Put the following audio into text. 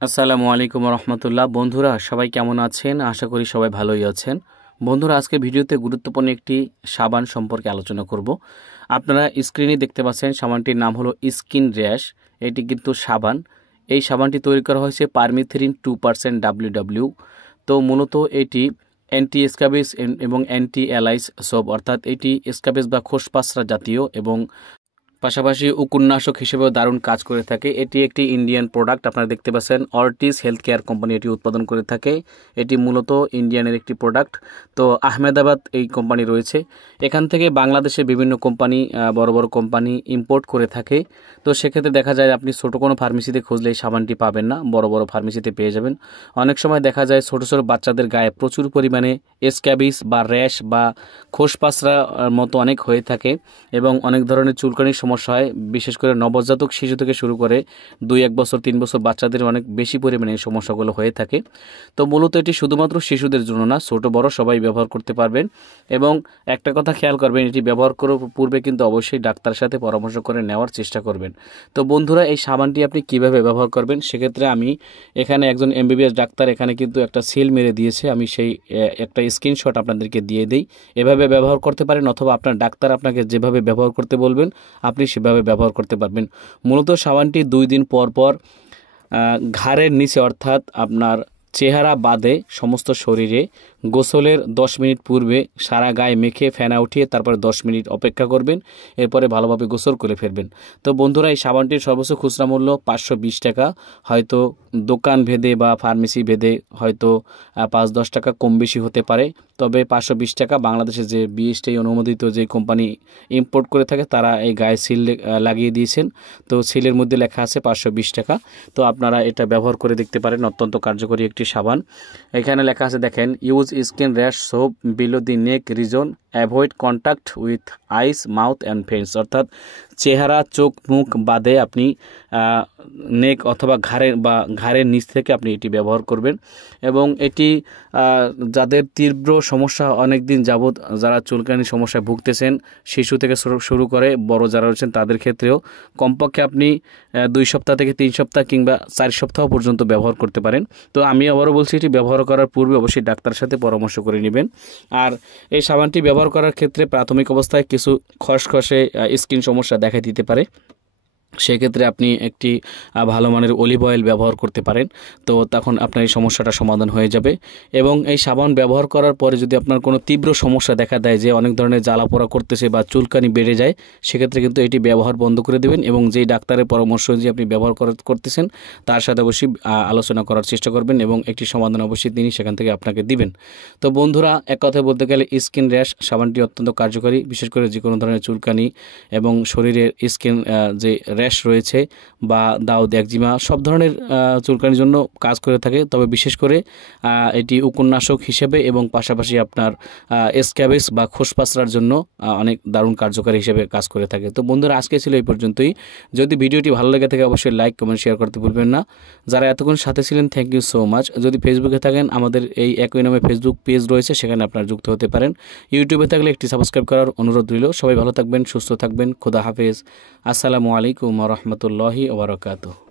আসসালামু আলাইকুম রহমতুল্লাহ। বন্ধুরা সবাই কেমন আছেন? আশা করি সবাই ভালোই আছেন। বন্ধুরা আজকে ভিডিওতে গুরুত্বপূর্ণ একটি সাবান সম্পর্কে আলোচনা করব। আপনারা স্ক্রিনে দেখতে পাচ্ছেন সাবানটির নাম হলো স্কিন র্যাশ। এটি কিন্তু সাবান। এই সাবানটি তৈরি করা হয়েছে পারমিথ্রিন 2% WW। তো মূলত এটি অ্যান্টি স্ক্যাবিস এবং অ্যান্টি অ্যালাইস সোপ, অর্থাৎ এটি স্ক্যাবিস বা খোসপাসরা জাতীয় এবং পাশাপাশি উপন্যাসক হিসেবেও দারুণ কাজ করে থাকে। এটি একটি ইন্ডিয়ান প্রোডাক্ট। আপনারা দেখতে পাচ্ছেন অর্টিস হেলথ কেয়ার কোম্পানি এটি উৎপাদন করে থাকে। এটি মূলত ইন্ডিয়ানের একটি প্রোডাক্ট। তো আহমেদাবাদ এই কোম্পানি রয়েছে। এখান থেকে বাংলাদেশে বিভিন্ন কোম্পানি, বড় বড় কোম্পানি ইম্পোর্ট করে থাকে। তো সেক্ষেত্রে দেখা যায় আপনি ছোটো কোনো ফার্মেসিতে খুঁজলে এই সাবানটি পাবেন না, বড় বড় ফার্মেসিতে পেয়ে যাবেন। অনেক সময় দেখা যায় ছোটো ছোটো বাচ্চাদের গায়ে প্রচুর পরিমাণে স্ক্যাবিস বা র্যাশ বা খোসপাসরা মতো অনেক হয়ে থাকে এবং অনেক ধরনের চুলকানির সমস্যা হয়। বিশেষ করে নবজাতক শিশু থেকে শুরু করে 2-1 বছর 3 বছর বাচ্চাদের অনেক বেশি পরিমাণে এই সমস্যাগুলো হয়ে থাকে। তো মূলত এটি শুধুমাত্র শিশুদের জন্য না, ছোট বড় সবাই ব্যবহার করতে পারবেন। এবং একটা কথা খেয়াল করবেন, এটি ব্যবহার করার পূর্বে কিন্তু অবশ্যই ডাক্তারের সাথে পরামর্শ করে নেওয়ার চেষ্টা করবেন। তো বন্ধুরা এই সাবানটি আপনি কিভাবে ব্যবহার করবেন, সেক্ষেত্রে আমি এখানে একজন MBBS ডাক্তার এখানে কিন্তু একটা সিল মেরে দিয়েছে। আমি সেই একটা স্ক্রিনশট আপনাদেরকে দিয়ে দিই। এভাবে ব্যবহার করতে পারেন, অথবা আপনার ডাক্তার আপনাকে যেভাবে ব্যবহার করতে বলবেন আপনি সেভাবে ব্যবহার করতে পারবেন। মূলত সাবানটি 2 দিন পর পর ঘাড়ের নিচে, অর্থাৎ আপনার চেহারা বাদে সমস্ত শরীরে গোসলের 10 মিনিট পূর্বে সারা গায়ে মেখে ফেনা উঠিয়ে তারপর 10 মিনিট অপেক্ষা করবেন। এরপরে ভালোভাবে গোসল করে ফেলবেন। তো বন্ধুরা এই সাবানটির সর্বোচ্চ খুচরা মূল্য 520 টাকা। হয়তো দোকান ভেদে বা ফার্মেসি ভেদে হয়তো 5-10 টাকা কম বেশি হতে পারে। তবে 520 টাকা। বাংলাদেশে যে BSTI অনুমোদিত যে কোম্পানি ইম্পোর্ট করে থাকে তারা এই গায়ে সিল লাগিয়ে দিয়েছেন। তো সিলের মধ্যে লেখা আছে 520 টাকা। তো আপনারা এটা ব্যবহার করে দেখতে পারেন, অত্যন্ত কার্যকরী একটি সাবান। এখানে লেখা আছে দেখেন, use skin rash soap below the neck region, avoid contact with eyes mouth and face, অর্থাৎ চেহারা চোখ মুখ বাদে আপনি নেক অথবা ঘাড়ের নিচ থেকে আপনি এটি ব্যবহার করবেন। এবং এটি যাদের তীব্র সমস্যা অনেক দিন যাবৎ, যারা চুলকানির সমস্যায় ভুগতেছেন, শিশু থেকে শুরু করে বড় যারা রয়েছেন তাদের ক্ষেত্রেও কমপক্ষে আপনি 2 সপ্তাহ থেকে 3 সপ্তাহ কিংবা 4 সপ্তাহ পর্যন্ত ব্যবহার করতে পারেন। তো আমি আবারও বলছি, এটি ব্যবহার করার পূর্বে অবশ্যই ডাক্তারের সাথে পরামর্শ করে নেবেন। আর এই সাবানটি ব্যবহার করার ক্ষেত্রে প্রাথমিক অবস্থায় কিছু খসখসে স্কিন সমস্যা দেখা দিতে পারে। সেক্ষেত্রে আপনি একটি ভালো মানের অলিভ অয়েল ব্যবহার করতে পারেন। তো তখন আপনার এই সমস্যাটা সমাধান হয়ে যাবে। এবং এই সাবান ব্যবহার করার পরে যদি আপনার কোনো তীব্র সমস্যা দেখা দেয়, যে অনেক ধরনের জ্বালাপোড়া করতেছে বা চুলকানি বেড়ে যায়, সেক্ষেত্রে কিন্তু এটি ব্যবহার বন্ধ করে দেবেন এবং যেই ডাক্তারের পরামর্শ অনুযায়ী আপনি ব্যবহার করতেছেন তার সাথে অবশ্যই আলোচনা করার চেষ্টা করবেন এবং একটি সমাধান অবশ্যই তিনি সেখান থেকে আপনাকে দিবেন। তো বন্ধুরা এক কথায় বলতে গেলে স্কিন র্যাশ সাবানটি অত্যন্ত কার্যকরী, বিশেষ করে যে কোনো ধরনের চুলকানি এবং শরীরের স্কিন যে র্যাশ রয়েছে বা দাউদ একজিমা সব ধরনের চুলকানির জন্য কাজ করে থাকে। তবে বিশেষ করে এটি উপন্যাসক হিসেবে এবং পাশাপাশি আপনার স্ক্যাবিস বা খোসপাসরার জন্য অনেক দারুণ কার্যকারী হিসেবে কাজ করে থাকে। তো বন্ধুরা আজকে ছিল এই পর্যন্তই। যদি ভিডিওটি ভালো লেগে থাকে অবশ্যই লাইক কমেন্ট শেয়ার করতে ভুলবেন না। যারা এতক্ষণ সাথে ছিলেন থ্যাংক ইউ সো মাচ। যদি ফেসবুকে থাকেন আমাদের এই একই নামে ফেসবুক পেজ রয়েছে, সেখানে আপনারা যুক্ত হতে পারেন। ইউটিউবে থাকলে একটি সাবস্ক্রাইব করার অনুরোধ রইল। সবাই ভালো থাকবেন, সুস্থ থাকবেন। খোদা হাফেজ। আসসালামু আলাইকুম ওয়া রাহমাতুল্লাহি ওয়া বারাকাতুহু।